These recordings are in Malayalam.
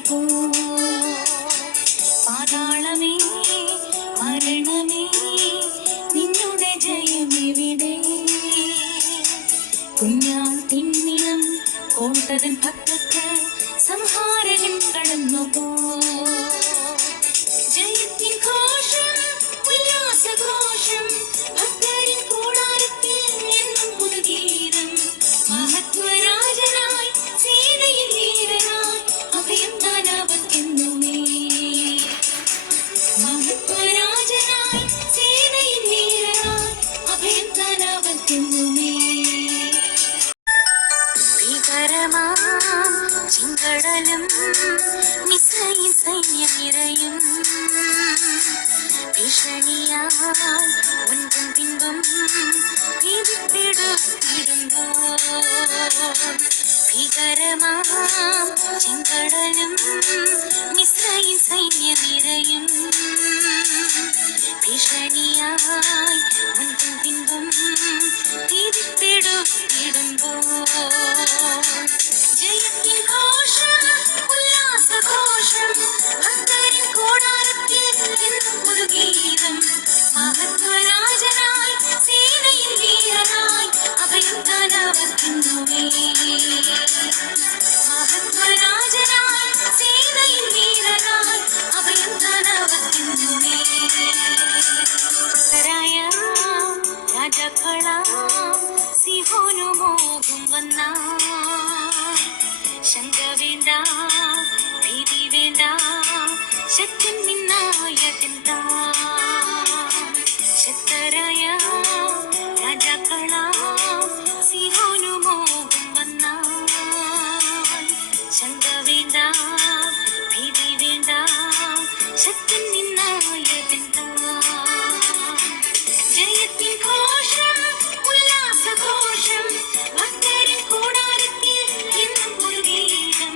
പോ പാതാളമേ മരണമേ നിന്നുടെ ജയമെവിടെ കുഞ്ഞാൾ തിന്നിനം കോട്ടതൻ ഭക്തർക്ക് സംഹാരകൻ കടന്നു പോ ജയത്തിൻ ഘോഷം ഉല്ലാസഘോഷം ഭക്തരിൻ കൂടാരത്തിൽ എന്നും പുതുഗീതം മഹത്വരാജനായി സീതയിൽ വീരനായി അഭയം താനവക്കെന്നുമേ മഹത്വരാജനായി സീതയിൽ വീരനായി അഭയം താനവക്കെന്നുമേ ഭീകരമാം ചെങ്കടലും മിസ്രയീം സൈന്യം നിറയും ഭീഷണിയായി മുൻപും പിൻപും ഭീകരമാം ചെങ്കടലും മിസ്രയീം സൈന്യം നിറയും ഭീഷണിയായി മുൻപും പിൻപും ജയത്തിൻ ഘോഷം ഉല്ലാസഘോഷം ഭക്തരിൻ കൂടാരത്തിൽ എന്നും പുതുഗീതം മഹത്വരാജനായി സീതയിൽ വീരനായി അഭയം താനവക്കെന്നുമേ മഹത്വരാജനായി സീതയിൽ വീരനായി അഭയം താനവക്കെന്നുമേ രാജാക്കളാം സിഹോനുമോകും വന്ന ശങ്ക വേണ്ട ഭീതി വേണ്ട ശക്തി നിന്നായകൻ ശക്തരായ രാജാക്കളാം സിഹോനുമോകും വന്ന ശങ്ക വേണ്ട ഭീതി വേണ്ട ശക്തി നിന്നായകൻ ജയത്തിൻ ഘോഷം ഉല്ലാസഘോഷം ഭക്തരിൻ കൂടാരത്തിൽ എന്നും പുതുഗീതം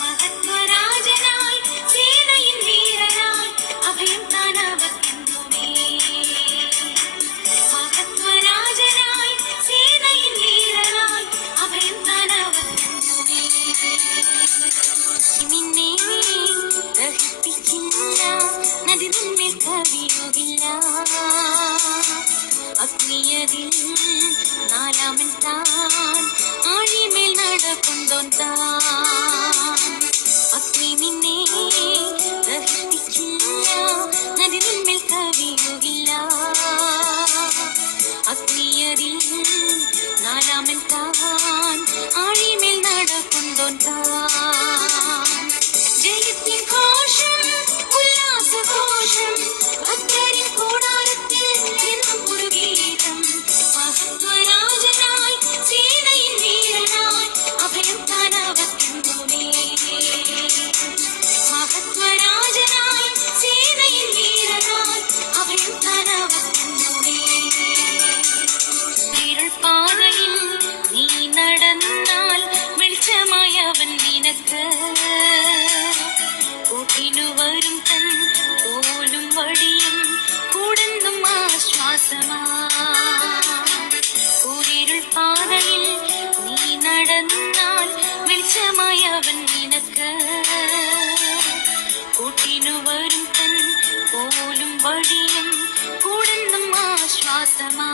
മഹത്വരാജനായി സീതയിൽ വീരനായി അഭയം താനവക്കെന്നുമേ മഹത്വരാജനായി സീതയിൽ വീരനായി അഭയം താനവക്കെന്നുമേ നിന്നെ ദഹിപ്പിക്കില്ല നദി നിന്നിൽ കവിയുകില്ല അഗ്നിയതിൽ നാലാമൻ താൻ ആഴിമേൽ നടക്കൊണ്ടോൻ താൻ അഗ്നി നിന്നെ ദഹിപ്പിക്കില്ല നദി നിന്മേൽ കവിയുകില്ല അഗ്നിയതിൽ നാലാമൻ താൻ ആഴിമേൽ നടക്കൊണ്ടോൻ താൻ ജയത്തിൻ ഘോഷം ഉല്ലാസഘോഷം ഭക്തരിൻ കൂടാരത്തിൽ എന്നും പുതുഗീതം മഹത്വരാജനായി സീതയിൽ വീരനായി അഭയം താനവക്കെന്നുമേ മഹത്വരാജനായി സീതയിൽ വീരനായി അഭയം താനവക്കെന്നുമേ ഇരുൾപ്പാതയിൽ നീ നടന്നാൽ വെളിച്ചമായവൻ നിനക്ക് കൂട്ടിനു വരും തൻ പോലും വഴിയും കൂടെന്നും ആശ്വാസമാ കൂരിരുൾ പാതയിൽ നീ നടന്നാൽ വെളിച്ചമായവൻ നിനക്ക് കൂട്ടിനു വരും തൻ പോലും വഴിയും കൂടെന്നും ആശ്വാസമാ